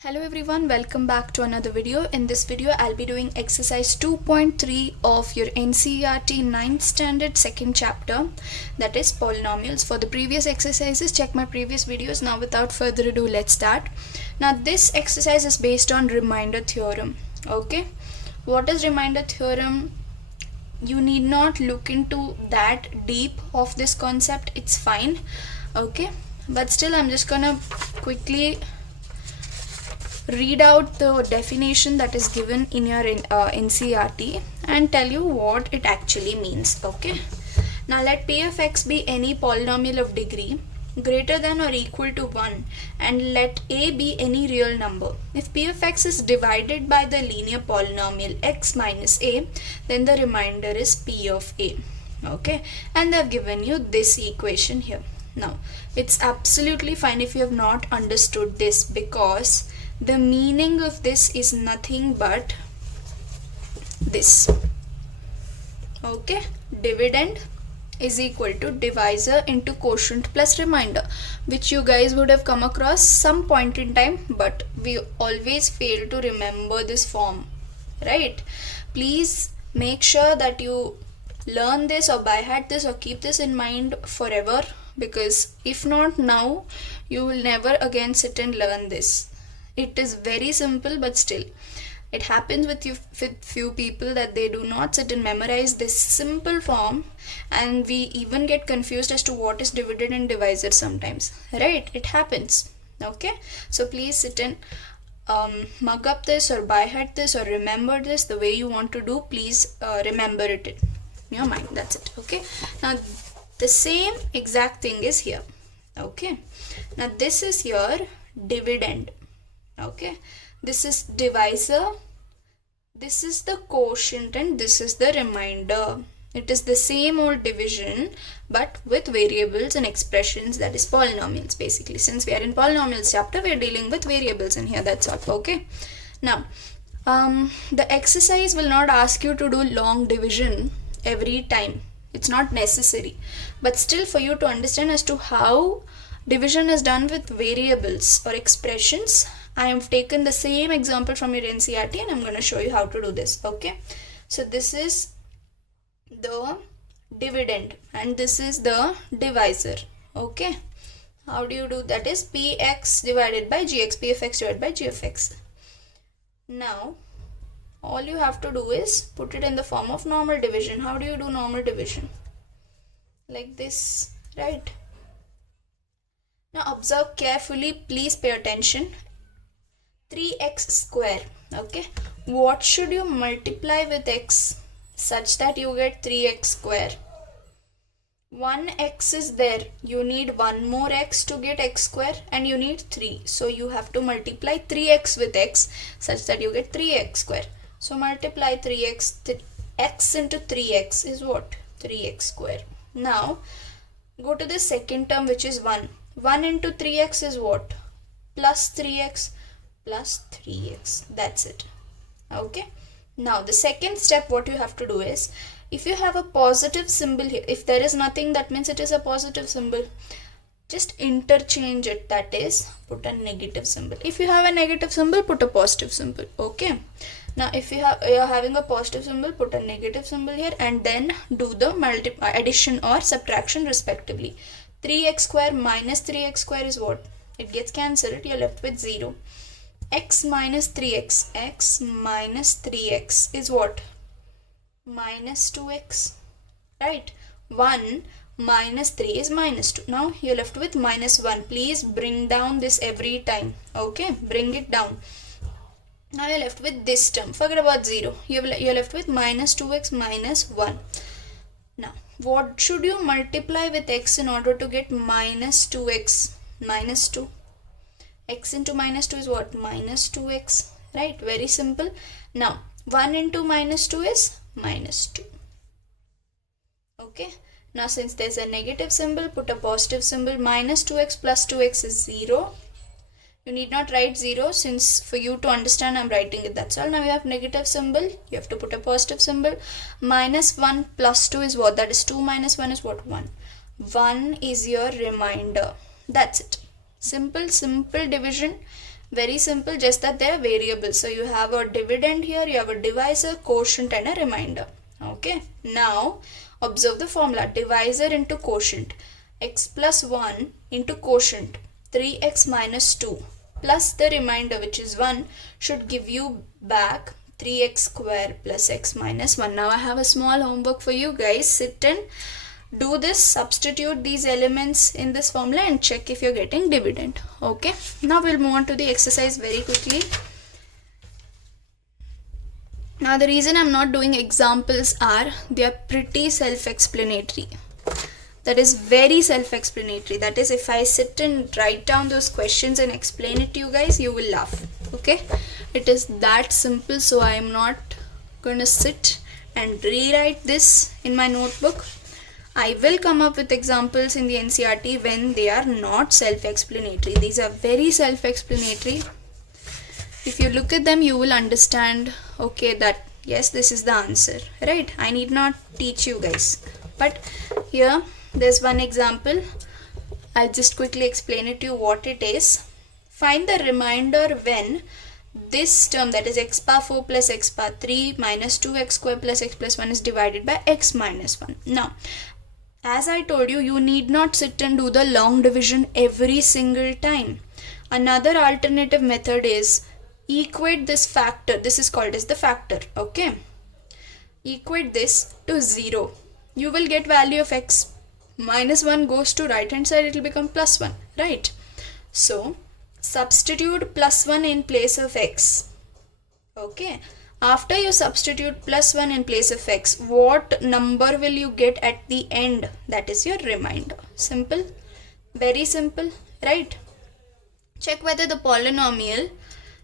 Hello everyone, welcome back to another video. In this video, I'll be doing exercise 2.3 of your NCERT 9th standard second chapter, that is polynomials. For the previous exercises, check my previous videos. Now without further ado, let's start. Now this exercise is based on remainder theorem. Okay, what is remainder theorem? You need not look into that deep of this concept, it's fine. Okay, but still I'm just gonna quickly read out the definition that is given in your NCERT and tell you what it actually means. Okay, now let p of x be any polynomial of degree greater than or equal to 1 and let a be any real number. If p of x is divided by the linear polynomial x minus a, then the remainder is p of a. Okay, and they have given you this equation here. Now it's absolutely fine if you have not understood this, because the meaning of this is nothing but this. Okay, dividend is equal to divisor into quotient plus remainder, which you guys would have come across some point in time, but we always fail to remember this form, right? Please make sure that you learn this or by heart this or keep this in mind forever, because if not now, you will never again sit and learn this. It is very simple, but still it happens with few people that they do not sit and memorize this simple form, and we even get confused as to what is dividend and divisor sometimes, right? It happens. Okay, so please sit and mug up this or by heart this or remember this the way you want to do. Please remember it in your mind. That's it. Okay, now the same exact thing is here. Okay, now this is your dividend. Okay, this is divisor, this is the quotient, and this is the remainder. It is the same old division but with variables and expressions, that is polynomials. Basically, since we are in polynomials chapter, we are dealing with variables in here. That's all. Okay, now the exercise will not ask you to do long division every time. It's not necessary, but still for you to understand as to how division is done with variables or expressions, I have taken the same example from your NCERT and I'm going to show you how to do this. Okay, so this is the dividend and this is the divisor. Okay, how do you do that? Is px divided by gx, p of x divided by g of x. Now all you have to do is put it in the form of normal division. How do you do normal division? Like this, right? Now observe carefully, please pay attention. 3x square. Okay, what should you multiply with x such that you get 3x square? 1x is there, you need one more x to get x square, and you need 3, so you have to multiply 3x with x such that you get 3x square. So multiply 3x, x into 3x is what? 3x square. Now go to the second term, which is 1. 1 into 3x is what? Plus 3x plus 3x. That's it. Okay, now the second step, what you have to do is, if you have a positive symbol here, if there is nothing, that means it is a positive symbol, just interchange it, that is put a negative symbol. If you have a negative symbol, put a positive symbol. Okay, now if you are having a positive symbol, put a negative symbol here and then do the addition or subtraction respectively. 3x square minus 3x square is what? It gets cancelled, you're left with 0. X minus 3x, x minus 3x is what? Minus 2x, right? 1 minus 3 is minus 2. Now you're left with minus 1. Please bring down this every time. Okay, bring it down. Now you're left with this term. Forget about 0. You're left with minus 2x minus 1. Now what should you multiply with x in order to get minus 2x? Minus 2. X into minus 2 is what? Minus 2x, right? Very simple. Now 1 into minus 2 is minus 2. Okay, now since there's a negative symbol, put a positive symbol. Minus 2x plus 2x is 0. You need not write 0, since for you to understand I'm writing it, that's all. Now you have negative symbol, you have to put a positive symbol. Minus 1 plus 2 is what? That is 2 minus 1 is what? 1. 1 is your remainder. That's it. Simple division, Very simple, just that they are variables. So you have a dividend here, you have a divisor, quotient and a remainder. Okay, now observe the formula. Divisor into quotient, x plus 1 into quotient 3x minus 2 plus the remainder, which is 1, should give you back 3x square plus x minus 1. Now I have a small homework for you guys. Sit and do this, substitute these elements in this formula and check if you're getting dividend. Okay, now we'll move on to the exercise very quickly. Now the reason I'm not doing examples are they are pretty self-explanatory. That is very self-explanatory. That is, if I sit and write down those questions and explain it to you guys, you will laugh. Okay, it is that simple. So I am not going to sit and rewrite this in my notebook. I will come up with examples in the NCERT when they are not self-explanatory. These are very self-explanatory. If you look at them, you will understand, okay, that yes, this is the answer, right? I need not teach you guys. But here, there's one example. I'll just quickly explain it to you what it is. Find the remainder when this term, that is x power 4 plus x power 3 minus 2x square plus x plus 1 is divided by x minus 1. Now, as I told you, you need not sit and do the long division every single time. Another alternative method is equate this factor. This is called as the factor. Okay. Equate this to 0. You will get value of x minus 1 goes to right hand side. It will become plus 1. Right. So, substitute plus 1 in place of x. Okay. After you substitute plus 1 in place of x, what number will you get at the end? That is your remainder. Simple. Very simple. Right. Check whether the polynomial,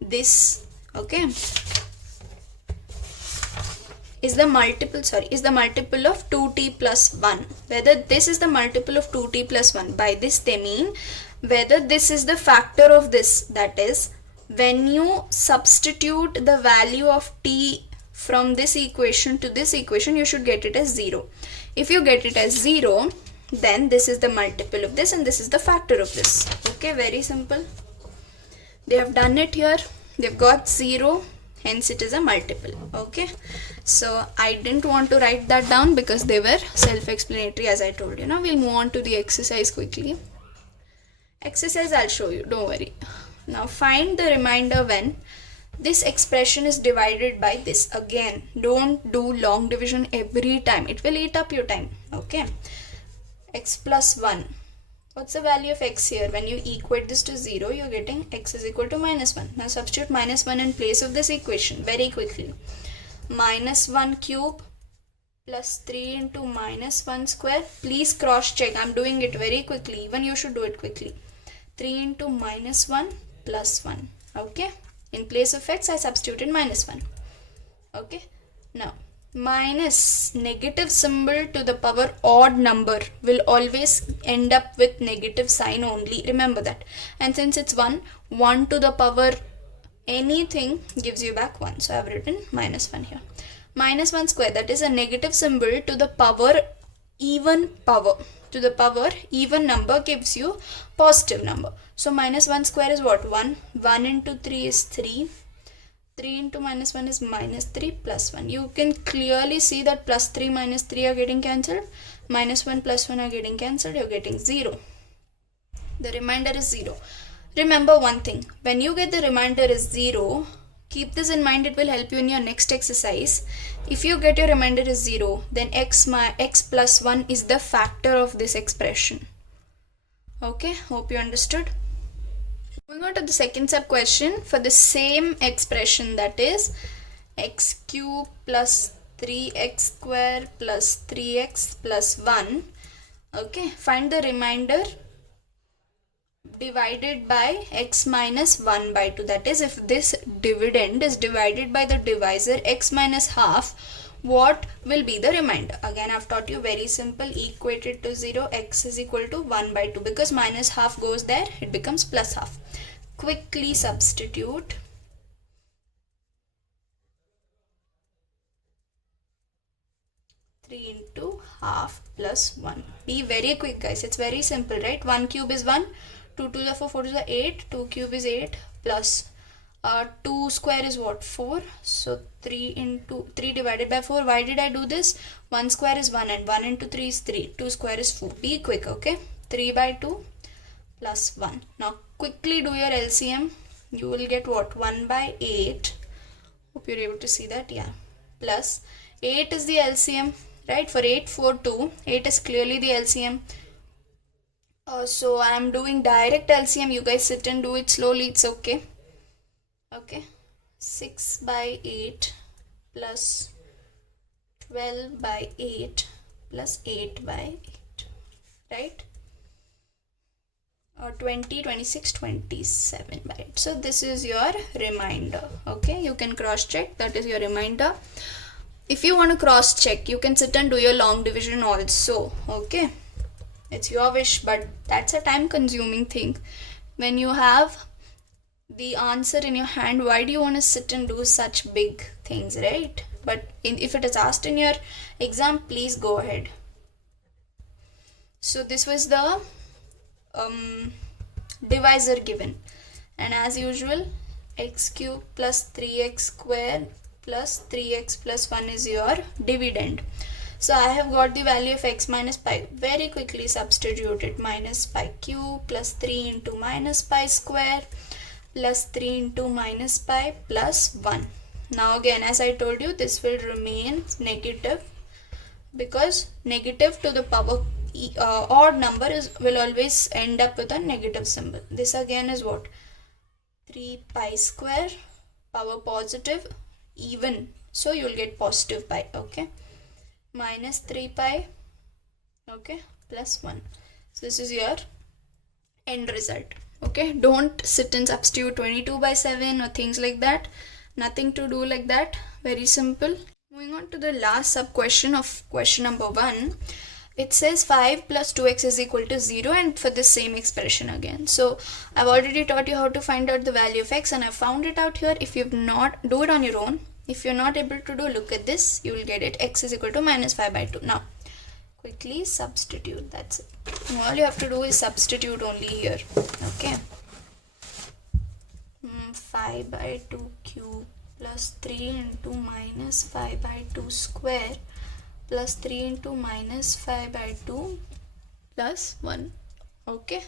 this, okay, is the multiple of 2t plus 1. Whether this is the multiple of 2t plus 1. By this they mean whether this is the factor of this. That is, when you substitute the value of t from this equation to this equation, you should get it as 0. If you get it as 0, then this is the multiple of this and this is the factor of this. Okay, very simple. They have done it here. They've got 0, hence it is a multiple. Okay, so I didn't want to write that down because they were self-explanatory, as I told you. Now we'll move on to the exercise quickly. Exercise I'll show you, don't worry. Now find the remainder when this expression is divided by this. Again, don't do long division every time. It will eat up your time. Okay, x plus 1. What's the value of x here? When you equate this to 0, you're getting x is equal to minus 1. Now substitute minus 1 in place of this equation very quickly. Minus 1 cube plus 3 into minus 1 square. Please cross check. I'm doing it very quickly. Even you should do it quickly. 3 into minus 1 plus 1. Okay. In place of x, I substituted minus 1. Okay. Now, minus negative symbol to the power odd number will always end up with negative sign only. Remember that. And since it's 1, 1 to the power anything gives you back 1. So I have written minus 1 here. Minus 1 square, that is a negative symbol to the power even power. To the power even number gives you positive number. So minus 1 square is what? 1. 1 into 3 is 3. 3 into minus 1 is minus 3 plus 1. You can clearly see that plus 3 minus 3 are getting cancelled. Minus 1 plus 1 are getting cancelled. You're getting 0. The remainder is 0. Remember one thing. When you get the remainder is 0, keep this in mind. It will help you in your next exercise. If you get your remainder is 0, then x plus 1 is the factor of this expression. Okay, hope you understood. Moving on to the second sub question for the same expression, that is x cube plus 3x square plus 3x plus 1. Okay, find the remainder divided by x minus 1 by 2. That is, if this dividend is divided by the divisor x minus half, what will be the remainder? Again, I've taught you very simple. Equate it to 0. X is equal to 1 by 2. Because minus half goes there, it becomes plus half. Quickly substitute. Three into half plus 1. Be very quick, guys. It's very simple, right? 1 cube is 1. 2 to the 4, 4 to the 8, 2 cube is 8 plus 2 square is what? 4. So 3 divided by 4. Why did I do this? 1 square is 1 and 1 into 3 is 3. 2 square is 4. Be quick, okay? 3 by 2 plus 1. Now quickly do your LCM. You will get what? 1 by 8. Hope you're able to see that. Yeah. Plus 8 is the LCM, right? For 8, 4, 2. 8 is clearly the LCM. So I'm doing direct LCM. You guys sit and do it slowly. It's okay. Okay. 6 by 8 plus 12 by 8 plus 8 by 8. Right? 20, 26, 27 by 8. So this is your reminder. Okay, you can cross check. That is your reminder. If you want to cross check, you can sit and do your long division also. Okay, it's your wish, but that's a time consuming thing. When you have the answer in your hand, why do you want to sit and do such big things, right? But if it is asked in your exam, please go ahead. So this was the divisor given, and as usual, x cube plus 3x square plus 3x plus 1 is your dividend. So I have got the value of x minus pi. Very quickly substitute it. Minus pi cube plus 3 into minus pi square plus 3 into minus pi plus 1. Now again, as I told you, this will remain negative, because negative to the power odd number will always end up with a negative symbol. This again is what? 3 pi square, power positive, even, so you will get positive pi. Okay, minus 3 pi, okay, plus 1. So this is your end result. Okay, don't sit and substitute 22 by 7 or things like that. Nothing to do like that. Very simple. Moving on to the last sub question of question number 1. It says 5 plus 2x is equal to 0, and for the same expression again. So I've already taught you how to find out the value of x, and I found it out here. If you've not, do it on your own. If you're not able to do, look at this. You will get it. X is equal to minus 5 by 2. Now quickly substitute. That's it. All you have to do is substitute only here. Okay. 5 by 2 cube plus 3 into minus 5 by 2 square plus 3 into minus 5 by 2 plus 1. Okay,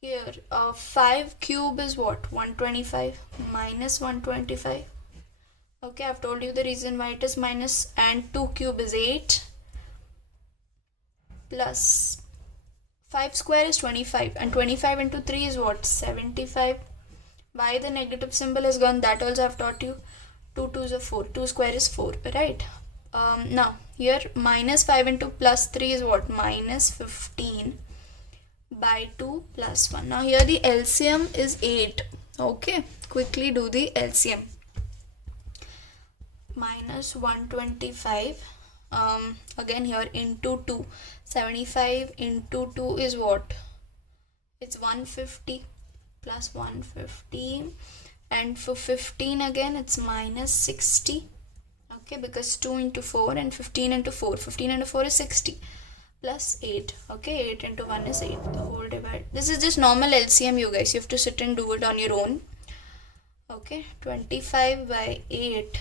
here 5 cube is what? 125 minus 125. Okay, I've told you the reason why it is minus, and 2 cube is 8 plus 5 square is 25, and 25 into 3 is what? 75. Why the negative symbol is gone, that also I've taught you. 2 2 is a 4, 2 square is 4, right? Now here minus 5 into plus 3 is what? Minus 15 by 2 plus 1. Now here the LCM is 8. Okay, quickly do the LCM. Minus 125, again here into 2. 75 into 2 is what? It's 150 plus 150, and for 15 again it's minus 60. Okay, because 2 into 4 and 15 into 4. 15 into 4 is 60 plus 8. Okay, 8 into 1 is 8. The whole divide. This is just normal LCM, you guys. You have to sit and do it on your own. Okay, 25 by 8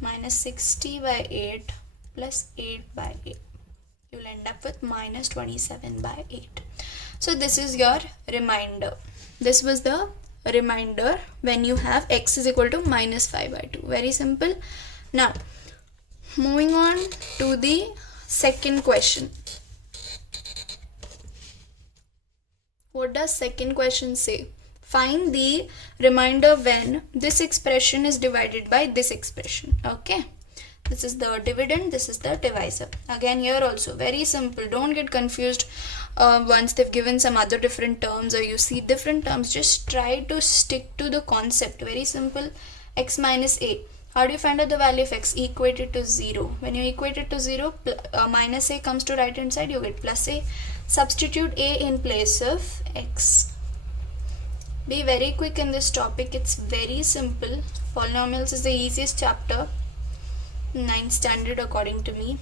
minus 60 by 8 plus 8 by 8. You will end up with minus 27 by 8. So this is your reminder. This was the reminder when you have x is equal to minus 5 by 2. Very simple. Now, moving on to the second question. What does second question say? Find the remainder when this expression is divided by this expression. Okay, this is the dividend, this is the divisor. Again here also very simple. Don't get confused once they've given some other different terms or you see different terms. Just try to stick to the concept. Very simple. X minus a. How do you find out the value of x? Equate it to 0. When you equate it to 0, minus a comes to right hand side, you get plus a. Substitute a in place of x. Be very quick in this topic. It's very simple. Polynomials is the easiest chapter, 9th standard according to me.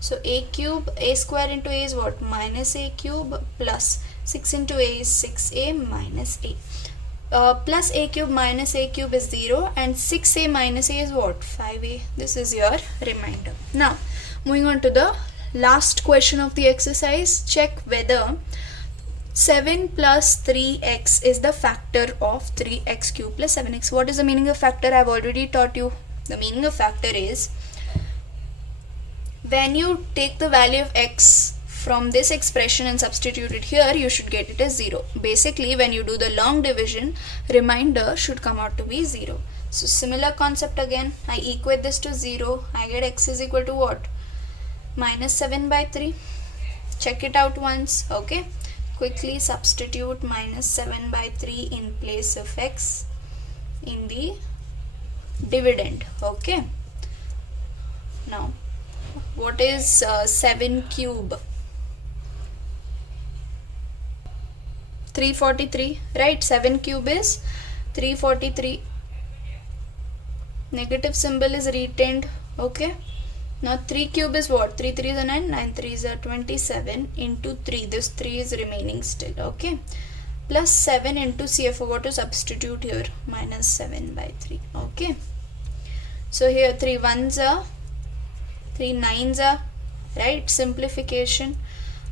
So a cube, a square into a is what? Minus a cube, plus 6 into a is 6a minus a. Plus a cube minus a cube is 0, and 6a minus a is what? 5a. This is your remainder. Now moving on to the last question of the exercise. Check whether 7 plus 3x is the factor of 3x cube plus 7x. What is the meaning of factor? I have already taught you. The meaning of factor is when you take the value of x from this expression and substitute it here, you should get it as 0. Basically, when you do the long division, remainder should come out to be 0. So similar concept again. I equate this to 0. I get x is equal to what? Minus 7 by 3. Check it out once. Okay. Quickly substitute minus 7 by 3 in place of x in the dividend. Okay. Now, what is 7 cube? 343, right? 7 cube is 343. Negative symbol is retained. Okay. Now 3 cube is what? 3 3s are 9, 9 3s are 27 into 3. This 3 is remaining still. Okay. Plus 7 into CF. What to substitute here? Minus 7 by 3. Okay. So here 3 1s are, 3 9s are, right? Simplification.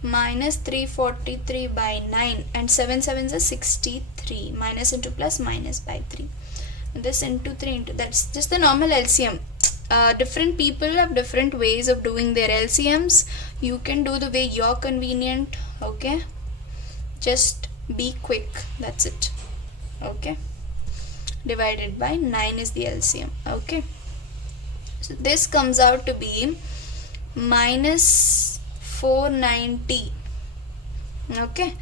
Minus 343 by 9, and 7 7s are 63. Minus into plus, minus by 3. And this into 3 into, that's just the normal LCM. Different people have different ways of doing their LCMs. You can do the way you're convenient. Okay. Just be quick. That's it. Okay. Divided by 9 is the LCM. Okay. So this comes out to be minus 490, okay,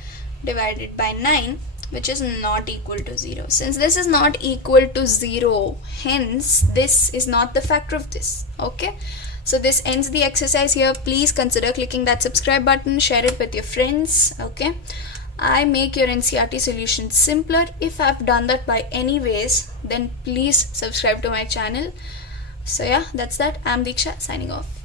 divided by 9, which is not equal to 0. Since this is not equal to 0, hence this is not the factor of this. Okay, so this ends the exercise here. Please consider clicking that subscribe button, share it with your friends. Okay, I make your NCERT solution simpler. If I've done that by any ways, then please subscribe to my channel. So yeah, that's that. I'm Diksha signing off.